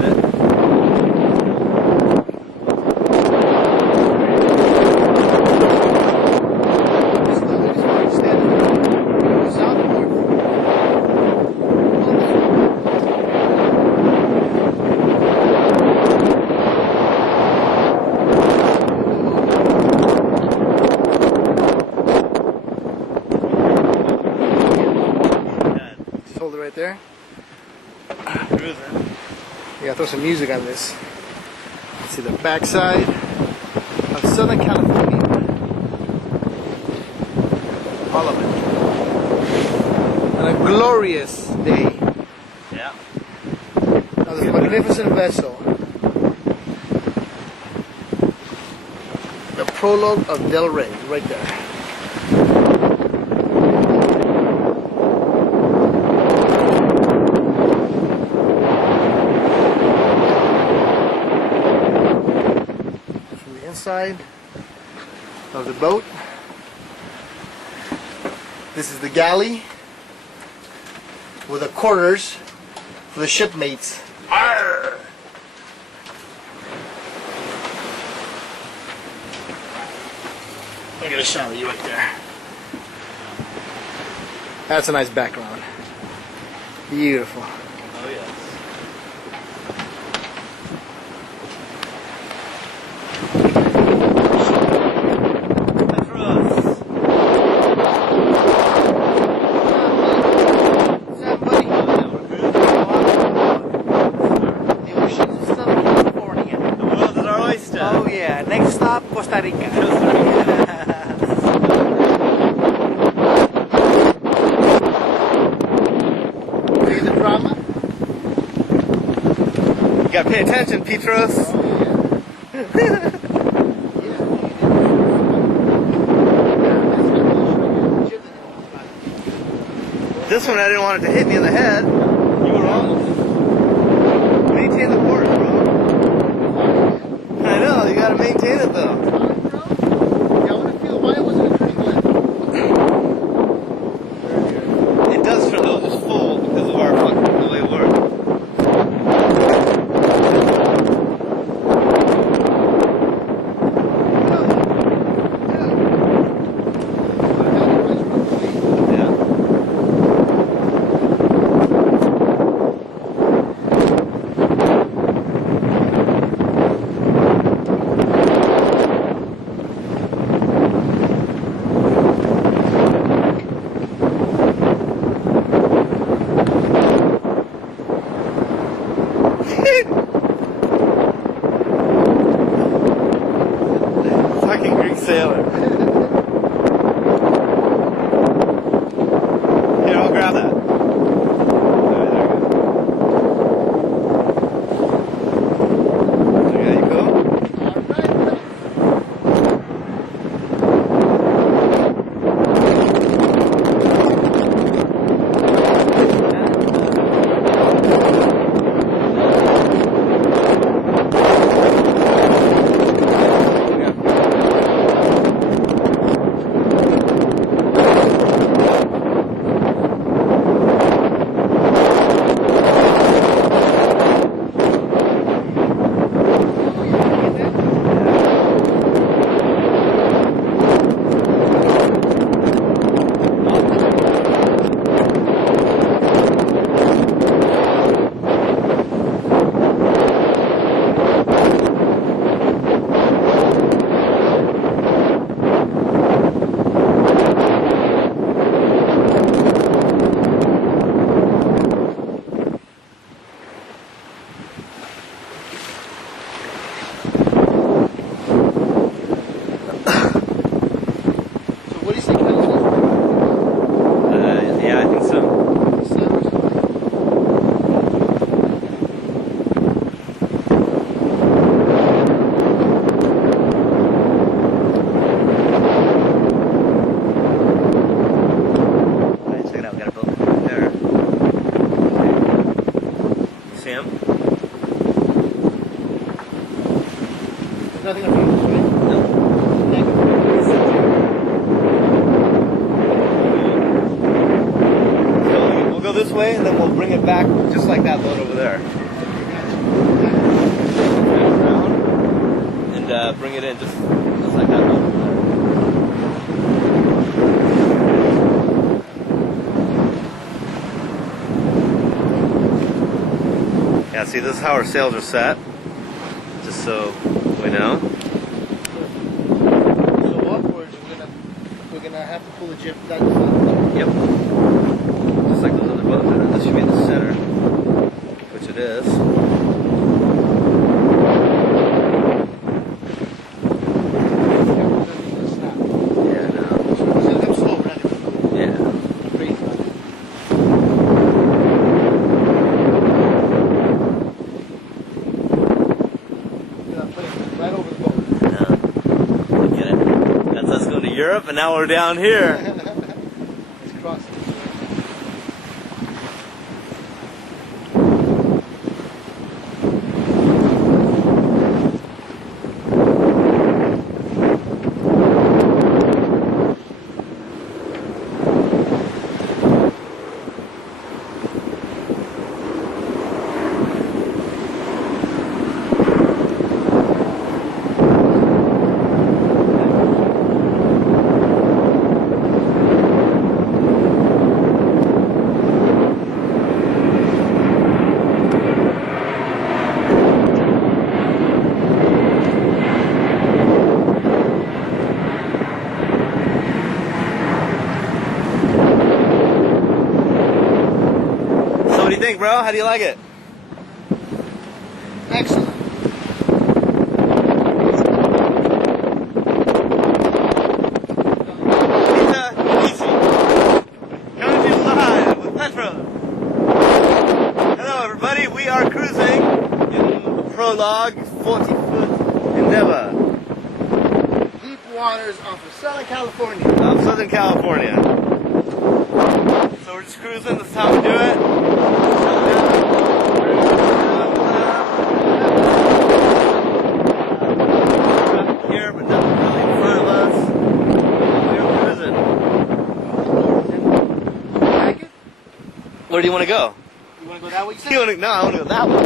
fit. Hold it right there. Cruising. Yeah, throw some music on this. Let's see the backside of Southern California. All of it. And a glorious day. Yeah. Now this magnificent vessel. The prologue of Del Rey, right there. Side of the boat. This is the galley with the quarters for the shipmates. Arr! I'll get a shot of you right there. That's a nice background. Beautiful. Oh yes. Oh yeah, next stop Costa Rica. See the drama? You gotta pay attention, Petros. Oh, yeah. This one I didn't want it to hit me in the head. You were wrong. Maintain the course, bro. I know, you gotta maintain it though. Yeah, I want to feel why it wasn't turning left. It does turn, they'll just fold because of our fucking the way it works. Fucking Greek sailor. Here, I'll grab that. There you go. Yeah, I think so. Alright, check it out. We got a boat there. See him? There's nothing up here, right? No. We'll go this way and then we'll bring it back just like that boat over there. it in just like that. Yeah, see, this is how our sails are set. Just so we know. So upwards, we're gonna have to pull the jib that side. Yep. Just like those other boats. This should be the center, which it is. Yeah, no. It's gonna come slow, right? Yeah. Crazy. Right over the boat. No. Look at it. That's us going to Europe, and now we're down here. Let's cross it. What do you think, bro? How do you like it? Excellent. Easy. Coming to you live with Petros. Hello, everybody. We are cruising in the Prologue 40-foot Endeavor. Deep waters off of Southern California. Of Southern California. So we're just cruising. This is how we do it. Here, but nothing really in front of us. We're cruising. Like it? Where do you want to go? You want to go that way? You said? No, I want to go that way.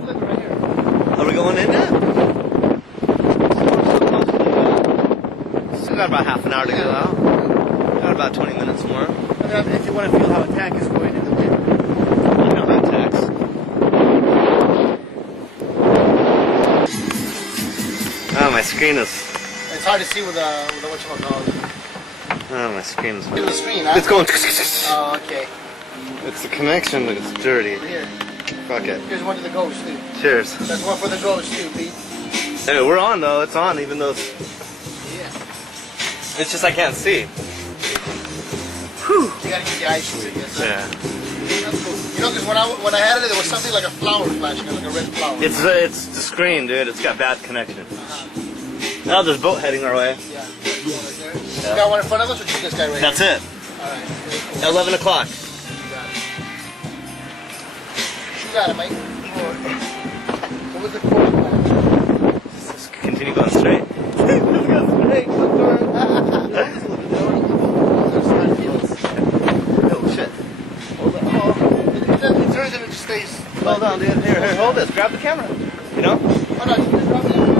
Flip it right here. Are we going in now? Still got about half an hour to go out. Got about 20 minutes more. If you want to feel how a tank is going in the wind. You know how it tacks. Oh, my screen is. It's hard to see with the whatchamacallit. Oh, my screen is. Look at the screen, huh? It's going. Oh, okay. It's the connection that's dirty. Here. Fuck it. Here's one to the ghost, too. Cheers. That's one for the ghost, too, Pete. Hey, we're on though. It's on, even though it's Yeah. just I can't see. Whew. You gotta keep your eyes shut, yes. Yeah. That's cool. You know, because when I had it, there was something like a flower flashing, like a red flower. It's the screen, dude. It's got bad connection. Now there's a boat heading our way. Yeah. You got one in front of us, or just this guy right That's here? it. Alright. 11 o'clock. You got it. You got it, mate. What was the quarter plan? Just continue going straight. Just go straight. Oh shit. Hold on. Oh, it turns and it just stays. Hold on, dude. Here, hold this. Grab the camera. You know? Oh, no, you can just drop it in.